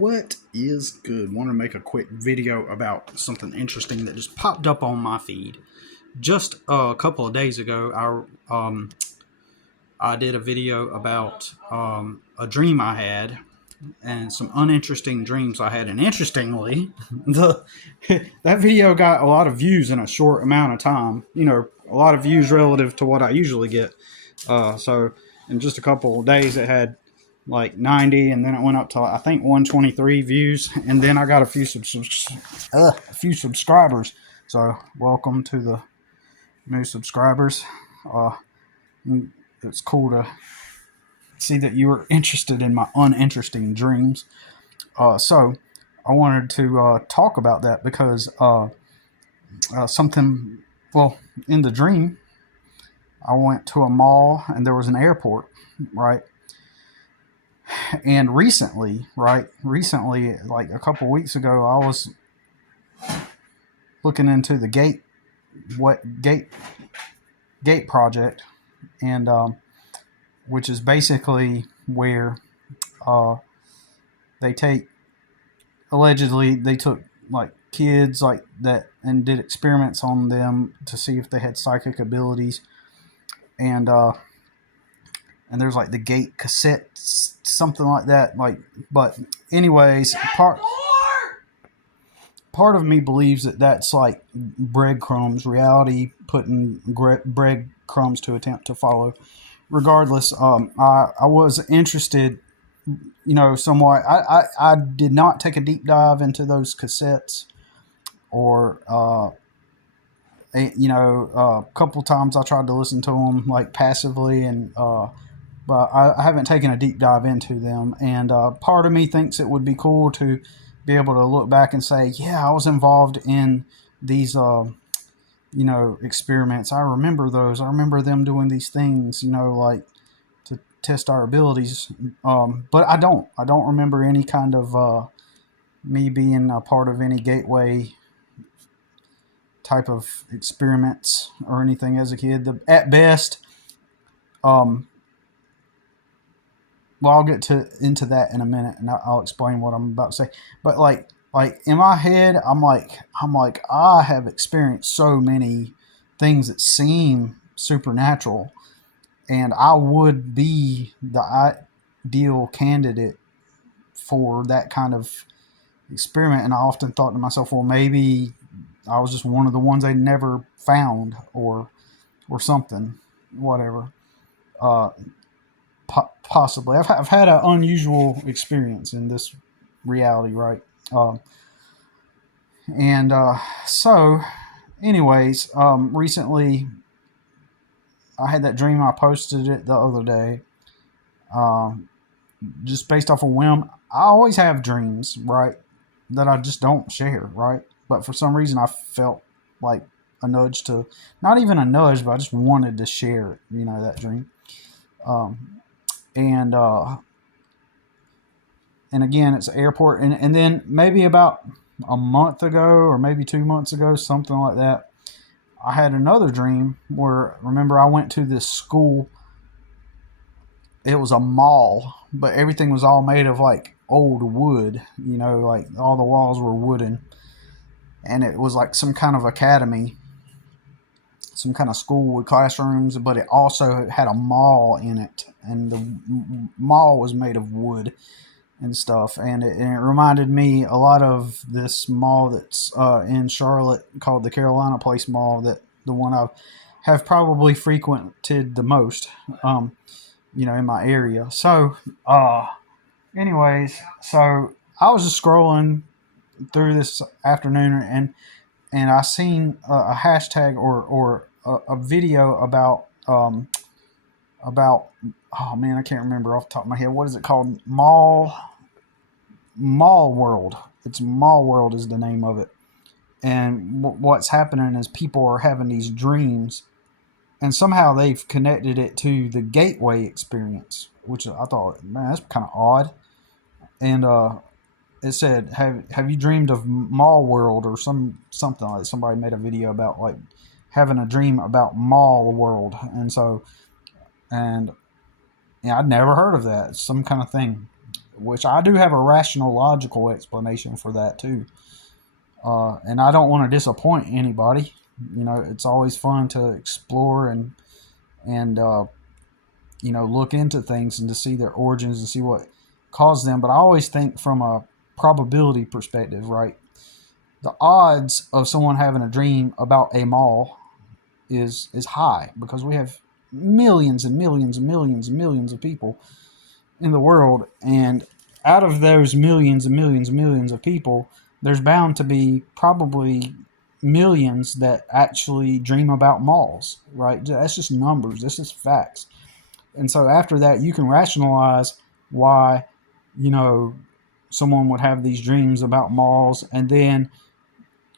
What is good? Want to make a quick video about something interesting that just popped up on my feed. Just a couple of days ago, I did a video about a dream I had and some uninteresting dreams I had. And interestingly, the that video got a lot of views in a short amount of time. A lot of views relative to what I usually get. So in just a couple of days, it had like 90, and then it went up to I think 123 views, and then I got a few subscribers. So welcome to the new subscribers. Uh, it's cool to see that you were interested in my uninteresting dreams. So I wanted to talk about that because something. Well, in the dream, I went to a mall and there was an airport, right? And recently, like a couple weeks ago, I was looking into the gate project, and which is basically where allegedly they took like kids like that and did experiments on them to see if they had psychic abilities, and there's like the gate cassette, something like that. But anyways, part of me believes that that's like breadcrumbs, reality putting breadcrumbs to attempt to follow. Regardless, I was interested, somewhat. I did not take a deep dive into those cassettes, or a couple times I tried to listen to them like passively, and but I haven't taken a deep dive into them. And part of me thinks it would be cool to be able to look back and say, yeah, I was involved in these, experiments. I remember those. I remember them doing these things, like to test our abilities. But I don't remember any kind of me being a part of any gateway type of experiments or anything as a kid. At best, well, I'll get into that in a minute, and I'll explain what I'm about to say. But like in my head, I'm like I have experienced so many things that seem supernatural, and I would be the ideal candidate for that kind of experiment. And I often thought to myself, well, maybe I was just one of the ones they never found, or something, whatever. Possibly, I've had an unusual experience in this reality, right? And so, anyways, recently I had that dream. I posted it the other day, just based off a whim. I always have dreams, right, that I just don't share, right? But for some reason, I felt like a nudge to, not even a nudge, but I just wanted to share it, that dream. And again, it's an airport, and then maybe about a month ago or maybe 2 months ago, something like that, I had another dream where, remember, I went to this school. It was a mall, but everything was all made of like old wood, like all the walls were wooden, and it was like some kind of academy, some kind of school with classrooms, but it also had a mall in it, and the mall was made of wood and stuff, and it reminded me a lot of this mall that's in Charlotte called the Carolina Place Mall, that the one I have probably frequented the most, in my area. So, anyways, so I was just scrolling through this afternoon, and I seen a hashtag or a video about oh man, I can't remember off the top of my head. What is it called? Mall World. It's Mall World is the name of it. And what's happening is people are having these dreams, and somehow they've connected it to the gateway experience, which I thought, man, that's kind of odd. And it said, have you dreamed of Mall World, or something like that. Somebody made a video about like having a dream about Mall World, and I'd never heard of that. It's some kind of thing. which I do have a rational, logical explanation for that too. And I don't want to disappoint anybody. You know, it's always fun to explore and look into things and to see their origins and see what caused them. But I always think from a probability perspective, right? The odds of someone having a dream about a mall is high because we have millions and millions and millions and millions of people in the world, and out of those millions and millions and millions of people, there's bound to be probably millions that actually dream about malls, right? That's just numbers. This is facts. And so after that, you can rationalize why, someone would have these dreams about malls. And then,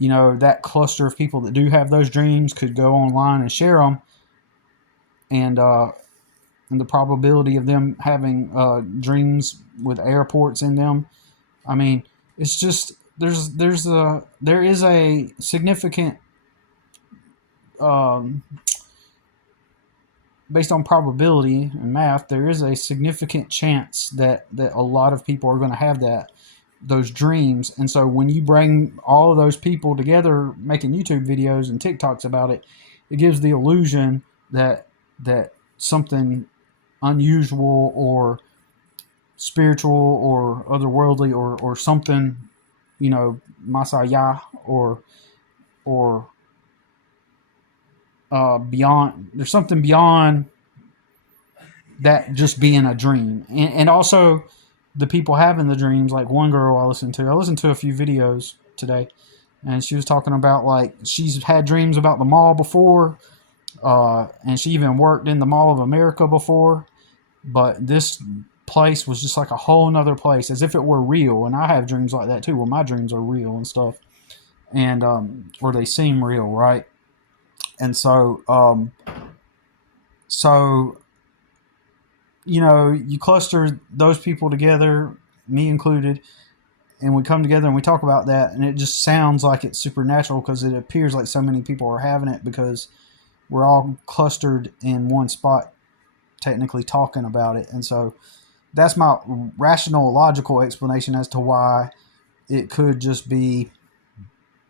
that cluster of people that do have those dreams could go online and share them. And the probability of them having dreams with airports in them, I mean, it's just, there is a significant, based on probability and math, there is a significant chance that a lot of people are going to have those dreams. And so when you bring all of those people together making YouTube videos and TikToks about it, it gives the illusion that something unusual or spiritual or otherworldly or something, masaya or beyond. There's something beyond that just being a dream. And also the people having the dreams, like one girl I listened to a few videos today, and she was talking about like she's had dreams about the mall before, and she even worked in the Mall of America before, but this place was just like a whole nother place, as if it were real. And I have dreams like that too, where my dreams are real and stuff, and or they seem real, right? And so you cluster those people together, me included, and we come together and we talk about that, and it just sounds like it's supernatural because it appears like so many people are having it because we're all clustered in one spot, technically talking about it. And so that's my rational, logical explanation as to why it could just be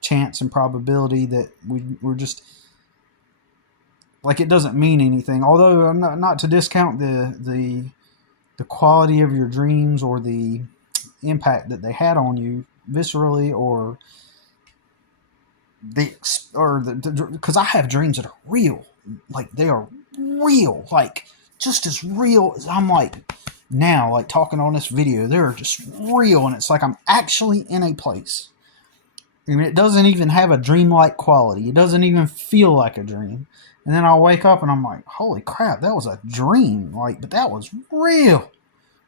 chance and probability, that we're just like, it doesn't mean anything. Although I'm not to discount the quality of your dreams or the impact that they had on you viscerally, or because I have dreams that are real, like they are real, like just as real as I'm like now, like talking on this video. They're just real, and it's like I'm actually in a place, and it doesn't even have a dreamlike quality. It doesn't even feel like a dream. And then I'll wake up and I'm like, holy crap, that was a dream. Like, but that was real.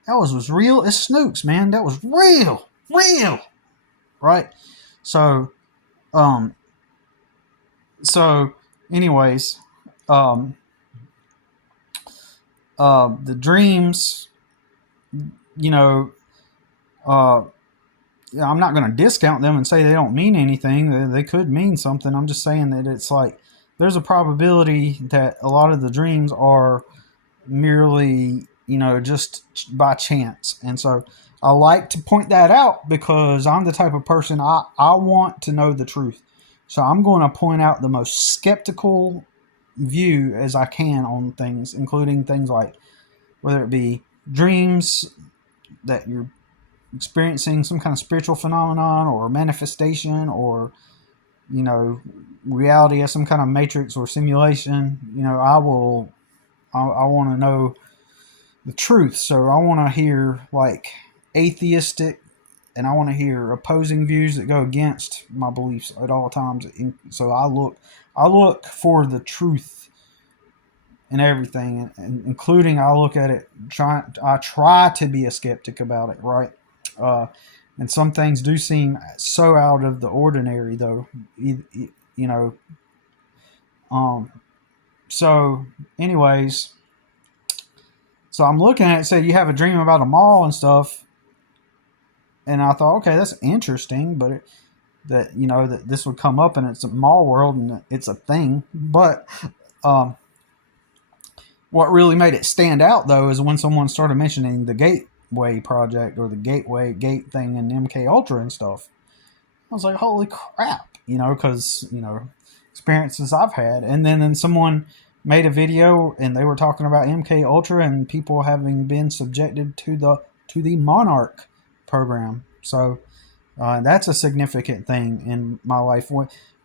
That was real as Snooks, man. That was real. Right? So anyways, the dreams, I'm not going to discount them and say they don't mean anything. They could mean something. I'm just saying that it's like there's a probability that a lot of the dreams are merely, just by chance. And so I like to point that out because I'm the type of person, I want to know the truth. So I'm going to point out the most skeptical view as I can on things, including things like whether it be dreams that you're experiencing some kind of spiritual phenomenon or manifestation, or reality as some kind of matrix or simulation. I want to know the truth. So I want to hear like atheistic, and I want to hear opposing views that go against my beliefs at all times. So I look for the truth in everything, and including I look at it, I try to be a skeptic about it, right? And some things do seem so out of the ordinary, though. So anyways, so I'm looking at it, say you have a dream about a mall and stuff, and I thought, okay, that's interesting, but that this would come up, and it's a mall world and it's a thing. But what really made it stand out, though, is when someone started mentioning the gate Gateway project or the gateway gate thing in MK Ultra and stuff. I was like, holy crap, because experiences I've had. And then someone made a video and they were talking about MK Ultra and people having been subjected to the Monarch program. So that's a significant thing in my life.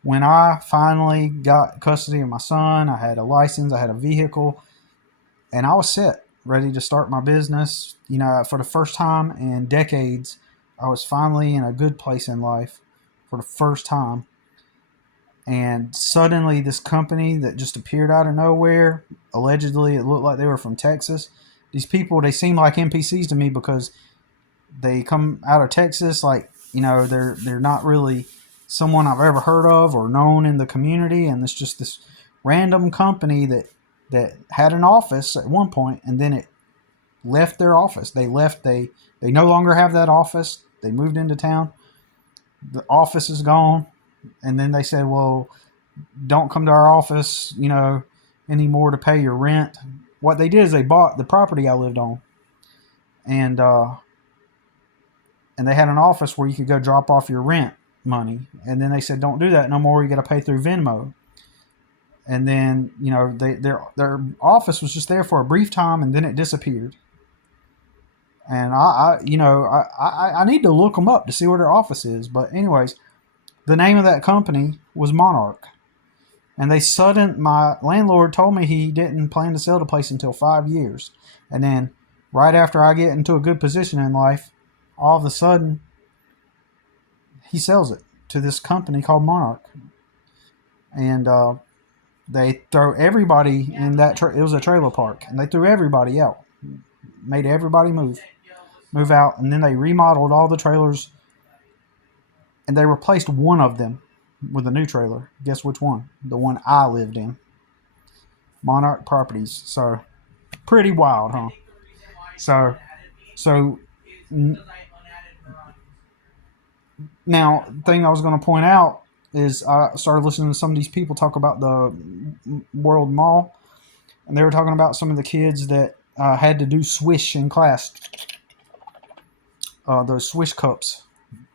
When I finally got custody of my son, I had a license, I had a vehicle, and I was set, ready to start my business. For the first time in decades, I was finally in a good place in life for the first time. And suddenly, this company that just appeared out of nowhere, allegedly, it looked like they were from Texas. These people, they seem like NPCs to me because they come out of Texas, like, they're not really someone I've ever heard of or known in the community, and it's just this random company that had an office at one point, and then it left their office. They left. They no longer have that office. They moved into town. The office is gone, and then they said, "Well, don't come to our office, anymore to pay your rent." What they did is they bought the property I lived on, and they had an office where you could go drop off your rent money. And then they said, don't do that no more. You got to pay through Venmo. And then, their office was just there for a brief time, and then it disappeared. And I need to look them up to see where their office is. But anyways, the name of that company was Monarch. And my landlord told me he didn't plan to sell the place until 5 years. And then right after I get into a good position in life, all of a sudden, he sells it to this company called Monarch. And they throw everybody in that. It was a trailer park, and they threw everybody out, made everybody move out, and then they remodeled all the trailers, and they replaced one of them with a new trailer. Guess which one? The one I lived in. Monarch Properties. So pretty wild, huh? So now, the thing I was going to point out is I started listening to some of these people talk about the World Mall, and they were talking about some of the kids that had to do swish in class. Those swish cups,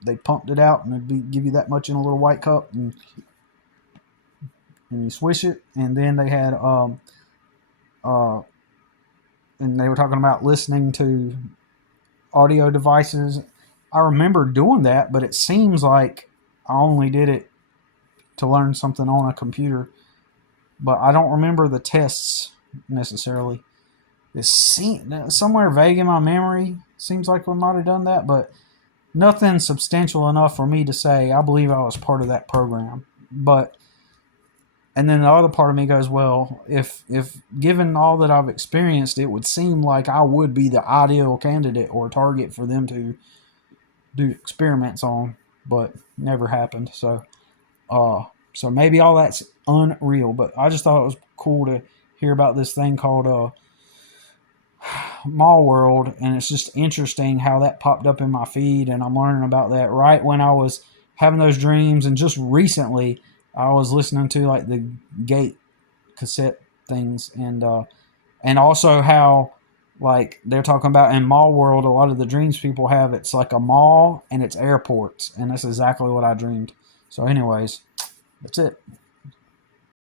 they pumped it out, and it'd give you that much in a little white cup, and you swish it. And then they had, and they were talking about listening to audio devices. I remember doing that, but it seems like I only did it to learn something on a computer. But I don't remember the tests necessarily. It's somewhere vague in my memory. Seems like we might have done that, but nothing substantial enough for me to say I believe I was part of that program. And then the other part of me goes, well, if given all that I've experienced, it would seem like I would be the ideal candidate or target for them to do experiments on, but never happened. So maybe all that's unreal, but I just thought it was cool to hear about this thing called Mall World, and it's just interesting how that popped up in my feed, and I'm learning about that right when I was having those dreams. And just recently I was listening to like the Gate cassette things, and also how like they're talking about in Mall World, a lot of the dreams people have, it's like a mall and it's airports, and that's exactly what I dreamed. So anyways, that's it.